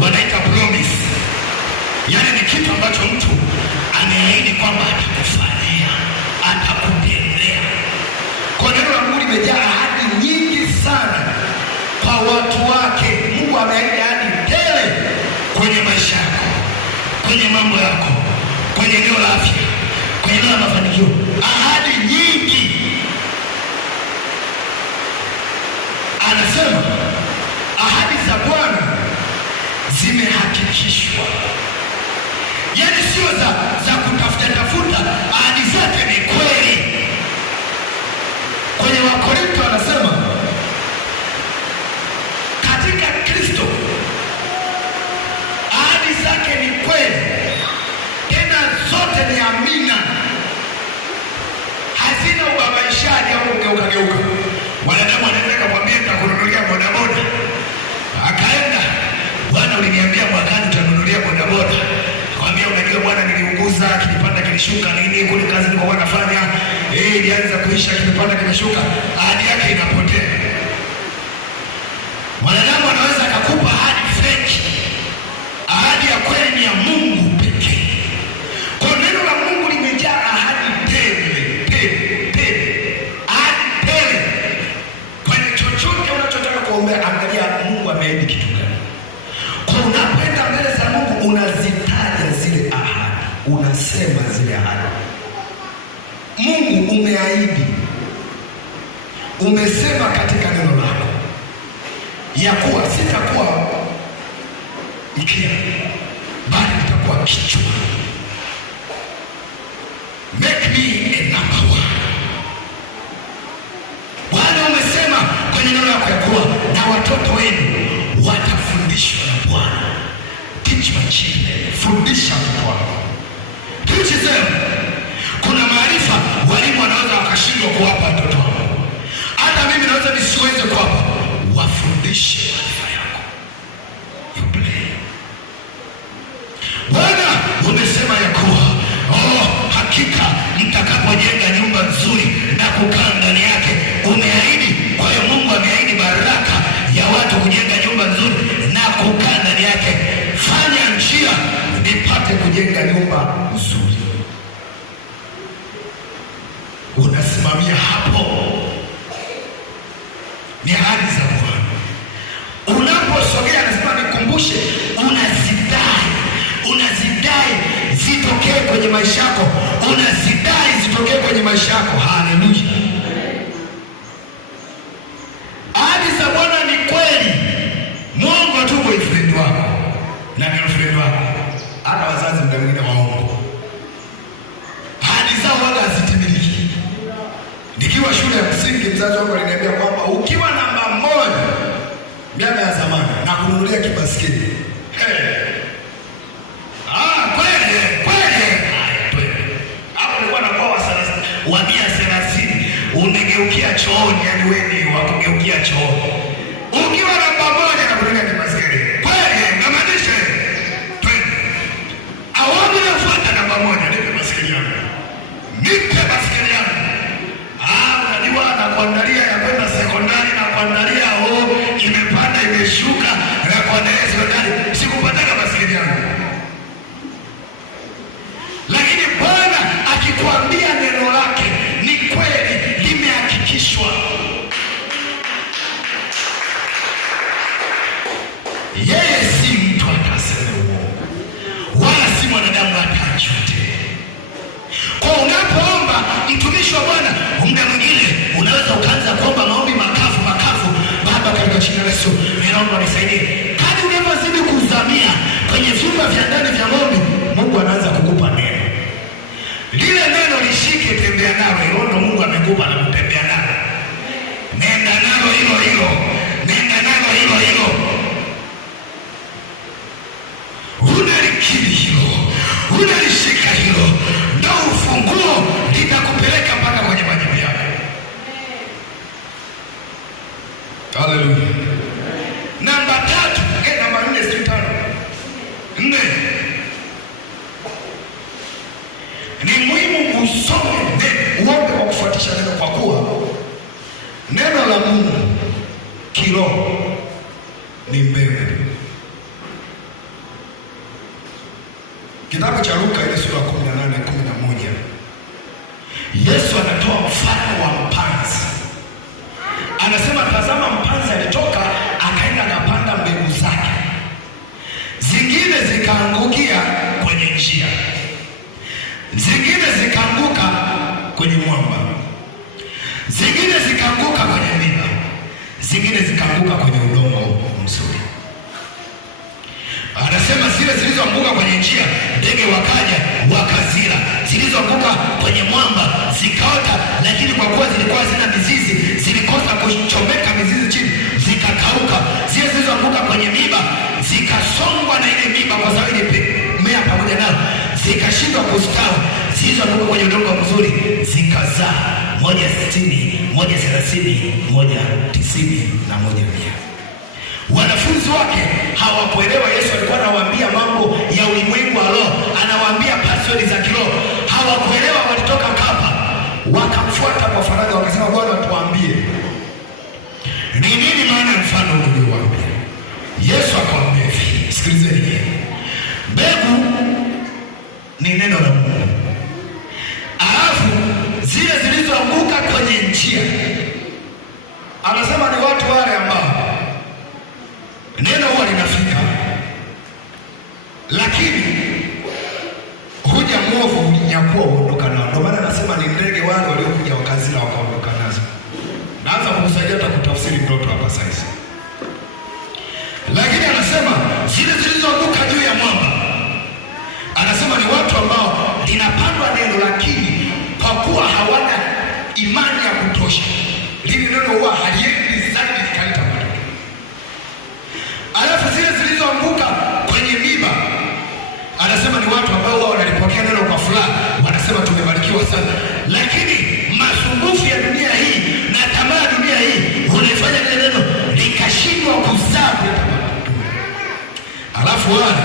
wanaita promise. Yaani ni kitu ambacho mtu ameahidi kwamba atakufanyia, atakutendea. Kwa neno la Mungu limejaa ahadi nyingi sana kwa watu wake. Mungu ameahidi ahadi tele kwenye maisha yako, kwenye mambo yako, kwenye eneo la afya, kwenye eneo la mafanikio. Ahadi nyingi. Anasema ahadi za Bwana zimehakikishwa. Yaani sio za kutafuta tafuta, ahadi zake ni kweli. Kwenye Wakorintho anasema katika Kristo ahadi zake ni kweli, tena zote ni amina, hazina ubabaishaji au kugeuka. Wanadamu anaweza kumwambia nitakununulia bodaboda, akaenda, Bwana uliniambia mwakani utanunulia bodaboda. Akamwambia unajua bwana, niliunguza, kilipanda kilishuka, nini kule kazi nilikuwa nafanya, ilianza kuisha, kilipanda kimeshuka, ahadi yake inapotea. Wanadamu anaweza akakupa ahadi fake. Ahadi ya kweli ni ya Mungu pekee. Kwa neno la Mungu limejaa ahadi tele. Ahadi tele. Kwenye chochote unachotaka kuombea, angalia Mungu ameahidi kitu gani. Kwa unapoenda mbele za Mungu unazitaja zile ahadi, unasema zile ahadi. Mungu umeahidi, umesema katika neno lako ya kuwa sitakuwa mkia bali nitakuwa kichwa. Make me a number one. Bwana umesema kwenye neno lako ya kuwa na watoto wenu watafundishwa na Bwana. Teach my children. Fundisha watoto wako. Teach them. Kuna maarifa walimu wanaweza wakashindwa kuwapa watoto wao. Hata mimi naweza nisiweze kuwapa. Wafundishe maarifa yako. You play. Bwana umesema ya kuwa hakika mtakapojenga nyumba nzuri na kukaa ndani yake. Umeahidi. Kwa hiyo Mungu ameahidi baraka ya watu kujenga nyumba nzuri na kukaa ndani yake. Fanya njia nipate kujenga nyumba nzuri. Unasimamia hapo. Ni ahadi za Bwana. Unaposogea anasema nikumbushe, unazidai zitokee kwenye maisha yako. Unazidai zitokee kwenye maisha yako. Haleluya. Ahadi za Bwana ni kweli. Mungu tu boyfriend wako na girlfriend wako, hata wazazi muda mwingine waongo. Ahadi zao wala hazitimiliki. Nikiwa shule ya msingi, mzazi wangu aliniambia kwamba ukiwa namba 1 miaka ya zamani na kununulia kibasikeli. Hapo nilikuwa na kwa wa 130 unegeukia chooni, yani wewe ni wa kugeukia chooni. Ukiwa namba 1 na kununulia kibasikeli. Kweli, namaanisha twende. Awamu inafuata namba 1, nipe basikeli yangu. Nipe basikeli yangu. Unajua na kuandalia ya kwenda sekondari na kuandalia imepanda imeshuka na kuandalia sekondari. Sikupataka basikeli yangu. Lakini Bwana akikwambia neno lake ni kweli, limehakikishwa. Yeye si mtu atasema uongo, wala si mwanadamu atajute. Kwa unapoomba mtumishi wa Bwana, muda mwingine unaweza ukaanza kuomba maombi makavu. Baba, katika jina la Yesu ninaomba nisaidie. Kadri unavyozidi kuzamia kwenye vyumba vya ndani vya maombi, Mungu anaanza kukupa neno. Lile neno lishike, tembea nalo. Hilo ndo Mungu amekupa na kutembea nalo. Nenda nalo hilo. Nenda nalo hilo. Unalikiri hilo. Unalishika hilo. Ndio ufunguo litakupeleka mpaka kwenye majibu yako. Haleluya. Namba 3, namba 4 si 5. 4. Ni muhimu usome uombe kwa kufuatisha neno, kwa kuwa neno la Mungu kiroho ni mbegu. Kitabu cha Luka ile sura 18:11. Yesu anatoa mfano wa mpanzi. Anasema tazama, mpanzi alitoka akaenda akapanda mbegu zake. Zingine zikaangukia kwenye njia, zingine zikaanguka kwenye mwamba, zingine zikaanguka kwenye miba, zingine zikaanguka kwenye udongo mzuri. Anasema zile zilizoanguka kwenye njia, ndege wakaja wakazila. Zilizoanguka kwenye mwamba zikaota, lakini kwa kuwa zilikuwa zina mizizi, zilikosa kuchomeka mizizi chini, zikakauka. Zile zilizoanguka kwenye miba zikasongwa na ile miba, kwa sababu ilimea pamoja nao, zikashindwa kustawi. Zilizoanguka kwenye udongo mzuri zikazaa, 160, 130, 190 na 100. Wanafunzi wake hawakuelewa. Yesu alikuwa anawaambia mambo ya ulimwengu wa roho, anawaambia pastori za kiroho. Hawakuelewa, walitoka kapa wakamfuata kwa faraga, wakasema Bwana tuambie ni nini maana ya mfano uliowaambia. Yesu akawaambia hivi, sikilizeni, mbegu ni neno la Mungu, alafu zile zilizoanguka kwenye njia, anasema ni watu wale ambao neno huwa linafika, lakini huja mwovu ulinyakua uondoka nao. Ndio maana anasema ni ndege wale waliokuja wakazila wakaondoka nazo. Naanza kukusaidia hata kutafsiri ndoto hapa sasa. Lakini anasema zile zilizoanguka juu ya mwamba, anasema ni watu ambao linapandwa neno, lakini kwa kuwa hawana imani ya kutosha, lile neno huwa haliendi zaidi likaleta matokeo. Alafu zile zilizoanguka kwenye miba, anasema ni watu ambao wao wanalipokea neno kwa furaha, wanasema tumebarikiwa sana, lakini masumbufu ya dunia hii na tamaa ya dunia hii unafanya lile neno likashindwa kuzaa. Alafu wale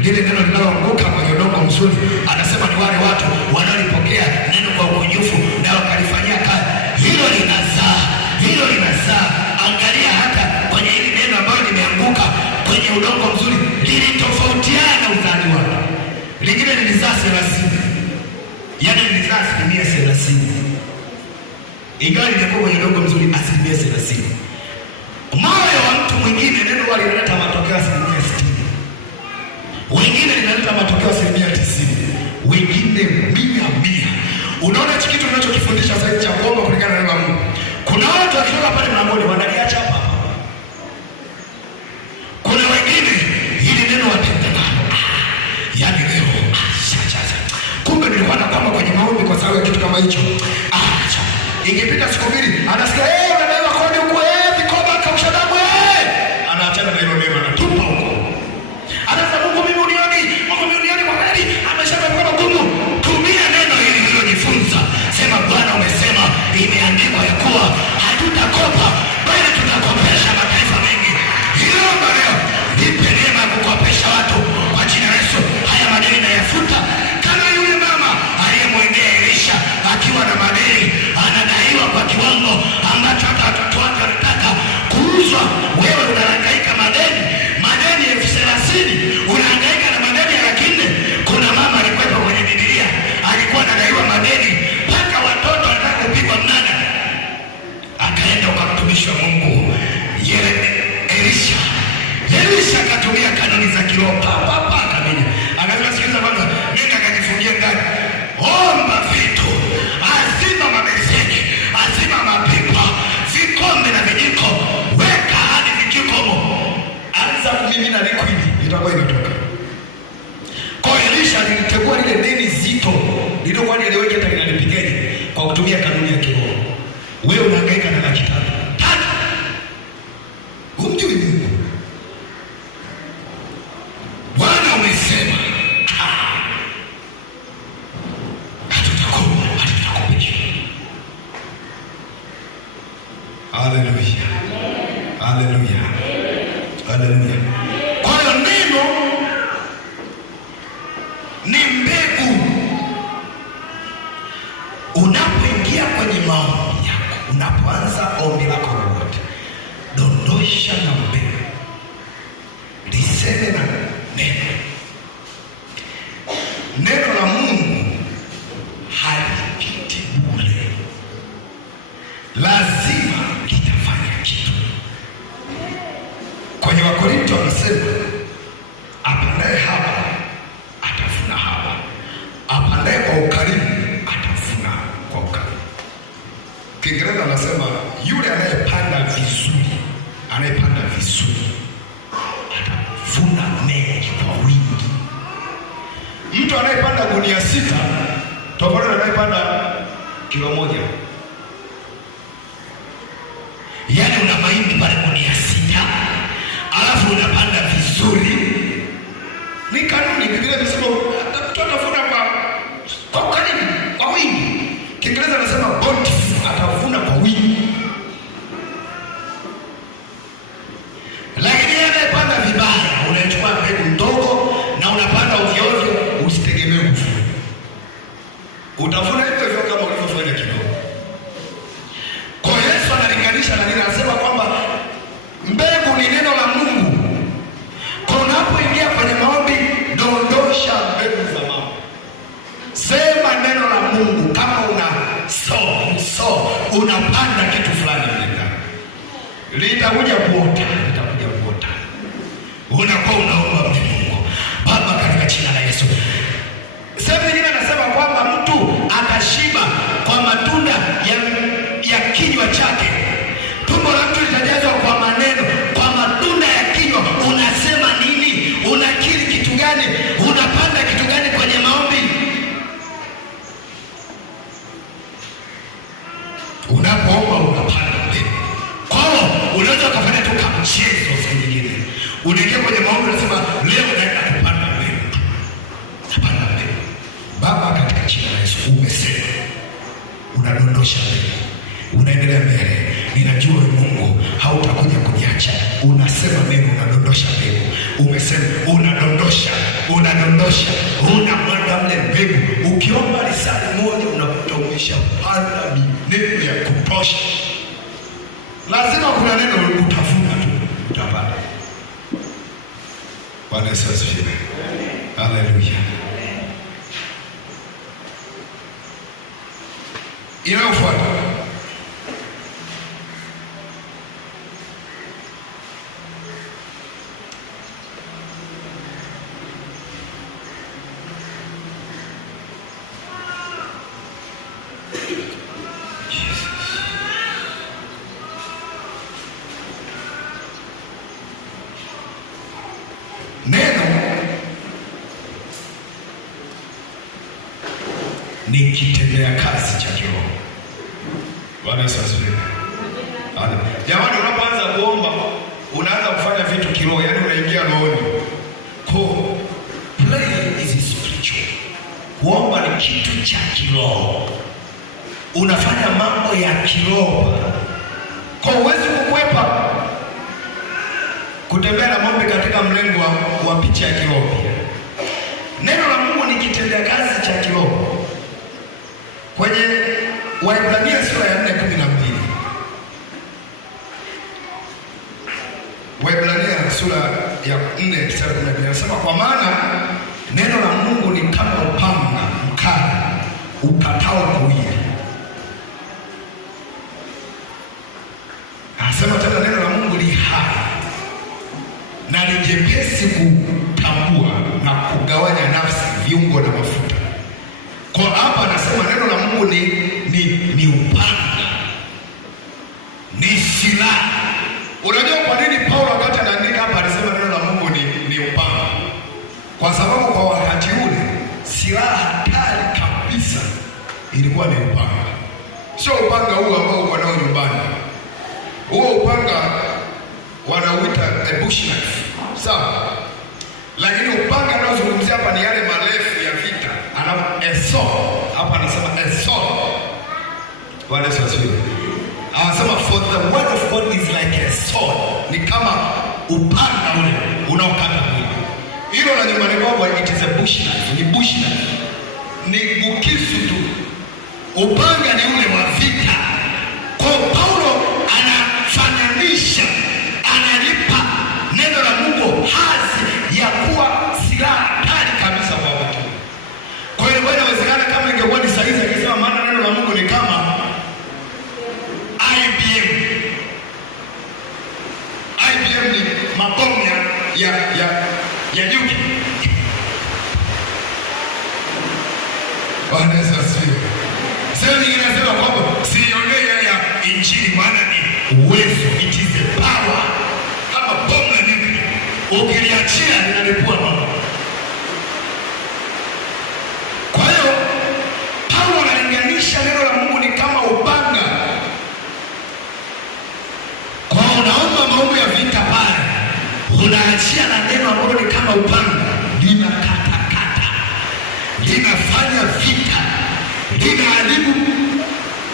lile neno linaloanguka kwenye udongo mzuri, anasema ni wale watu wanaolipokea neno kwa ukunjufu na wakalifanyia kazi. Hilo linazaa, hilo linazaa. Angalia hata kwenye hili neno ambalo limeanguka kwenye udongo mzuri, lilitofautiana uzani wake. Lingine lilizaa 30, yaani lilizaa 30%, ingawa limekuwa kwenye udongo mzuri 30%. Moyo wa mtu mwingine neno wale linaleta matokeo 60%, wengine linaleta matokeo 90%, wengine 100%. Unaona hichi kitu tunachokifundisha sasa cha kuomba kulingana na neno la Mungu. Kuna watu wakitoka pale mlangoni wanaliacha hapa. Kuna wengine hili neno watenda nalo. Yaani leo kumbe nilikuwa nakwama kwenye maombi kwa sababu ya kitu kama hicho. Ingepita siku mbili anasikia unadaiwa kodi huko, vikoba kausha damu, anaachana na hilo neno, anatupa huko. Anasema Mungu mimi unioni, Mungu mimi unioni, kwa kweli ameshaka mkono gumu. Tumia neno hili ulilojifunza. Sema Bwana umesema imeandikwa ya kuwa hatutakopa bali tutakopesha mataifa mengi. Hilo leo nipe neema ya kukopesha watu kwa jina la Yesu. Haya madeni na yafuta, kama yule mama aliyemwendea Elisha akiwa na madeni, anadaiwa kwa kiwango ambacho hata watoto wake wanataka kuuzwa. Wewe unahangaika madeni 30,000, unahangaika na madeni ya 400,000. Kuna mama alikuwa kwenye Biblia alikuwa anadaiwa madeni mpaka watoto wanataka kupigwa mnada, akaenda kwa mtumishi wa Mungu Elisha akatumia kanuni za kiroho akamenya. Akasema sikiliza bwana, nenda kajifungie ndani, omba vitu, azima mabeseni, azima mapipa, vikombe na vijiko, weka hadi vijikomo, anza kumimina liquid, itakuwa inatoka. Kwa Elisha alitegua lile deni zito lilokuwa lieleweke hata linalipigeni kwa kutumia kanuni ya kiroho. Wewe unahangaika na 300,000. Umjui Mungu. Bwana umesema hatutakupa. Haleluya. Haleluya. Haleluya. Kwa hiyo neno ni mbegu. Unapoingia kwenye maombi yako, unapoanza ombi lako lolote, dondosha na mbegu, liseme na neno. Yesu anasema apandaye hapa atavuna hapa, apandaye kwa ukarimu atavuna kwa ukarimu. Kiingereza anasema yule anayepanda vizuri, anayepanda vizuri atavuna mengi kwa wingi. Mtu anayepanda gunia 6 tofauti na anayepanda kilo 1. Yaani una mahindi pale gunia 6, alafu unapanda vizuri. Ni kanuni, Biblia inasema atavuna kwa ukarimu, kwa wingi. Kiingereza anasema bountiful, atavuna kwa wingi. Lakini yeye anayepanda vibaya, unachukua mbegu ndogo na unapanda ovyo ovyo, usitegemee kuvuna. Utavuna hivyo hivyo kama ulivyofanya kidogo. Kwa Yesu analinganisha na nini? Anasema kwamba mbegu ni neno la Mungu. Kwa unapoingia kwenye maombi, dondosha mbegu za mambo. Sema neno la Mungu kama una unapanda kitu fulani litakuja kuota. Unakuwa unaomba Mungu, Baba, katika jina la Yesu. Sehemu nyingine anasema kwamba mtu atashiba kwa matunda ya kinywa chake. Tumbo la mtu litajazwa kwa maneno, kwa matunda ya kinywa. Unasema nini? Unakiri kitu gani? Unapanda kitu gani kwenye maombi? Unapoomba unapanda mbegu. Kwa hiyo unaweza kufanya tu kama mchezo siku nyingine. Unaingia kwenye maombi unasema leo naenda kupanda mbegu. Napanda mbegu. Baba, katika jina la Yesu, umesema unadondosha mbegu. Unaendelea mbele. Ninajua Mungu hautakuja kuniacha. Unasema mbegu, unadondosha mbegu. Umesema unadondosha, unapanda mle mbegu. Ukiomba risali moja unakuta umeshapanda mineno ya kutosha. Lazima kuna neno utavuna tu, utapanda. Bwana Yesu asifiwe. Haleluya. Inayofuata neno ni kitendea kazi cha kiroho. Bwana Yesu asifiwe. Jamani, unapoanza kuomba unaanza kufanya vitu kiroho, yaani unaingia rohoni. Prayer is spiritual. Kuomba ni kitu cha kiroho. Unafanya mambo ya kiroho. Kwa uwezo kukwepa kutembea na maombi katika mlengo wa picha ya kiroho. Neno la Mungu ni kitendea kazi cha kiroho. Kwenye Waebrania sura ya 4:12. Waebrania sura ya 4:12 inasema kwa maana neno la Mungu ni kama upanga mkali ukatao kuwili. Anasema tena neno la Mungu li hai na ni jepesi kutambua na kugawanya nafsi, viungo na mafuta. Kwa hapa anasema neno la Mungu ni upanga, ni silaha. Unajua kwa nini Paulo wakati anaandika hapa alisema neno la Mungu ni upanga? Kwa sababu kwa wakati ule silaha hatari kabisa ilikuwa ni upanga. Sio upanga huu ambao uko nao nyumbani. Huo upanga wanauita a bush knife. Sawa? Lakini upanga anaozungumzia hapa ni yale marefu ya vita. Hapa anasema a sword. Bwana Yesu asifiwe. Anasema for the word of God is like a sword. Ni kama upanga ule unaokata mwili. Hilo la nyumbani kwao it is a bush knife. Ni bush knife. Ni bukisu tu. Upanga ni ule wa vita. Kwa Paulo anafananisha, analipa neno la Mungu hadhi ya kuwa silaha hatari kabisa kwa watu. Kwa hiyo inawezekana kama ingekuwa ni sahihi akisema maana neno la Mungu ni kama IBM ni mabomu ya nyuki. Bwana Yesu asifiwe. Sasa ninasema kwamba siongee ya injili, maana ni uwezo, it is a power. Kama bomu la nyuki ukiliachia linalipua mambo. Kwa hiyo Paulo analinganisha neno la Mungu ni kama upanga. Kwa unaomba maombi ya vita pale, unaachia na neno ambalo ni kama upanga, linakatakata, linafanya vita, linaharibu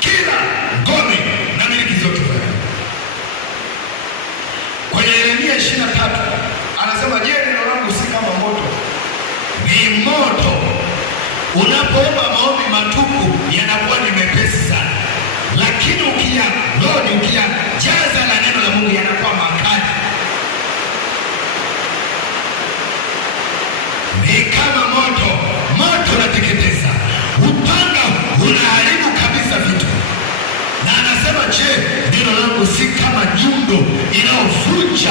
kila ngome na miliki zote. Kwenye Yeremia 23 anasema, je, neno langu si kama moto? Ni moto. Unapoomba maombi matupu yanakuwa ni mepesi sana, lakini ukijaza na neno la Mungu yanakuwa makali. Ni kama moto, moto unateketeza, upanga unaharibu kabisa vitu. Na anasema, je, neno langu si kama nyundo inayovunja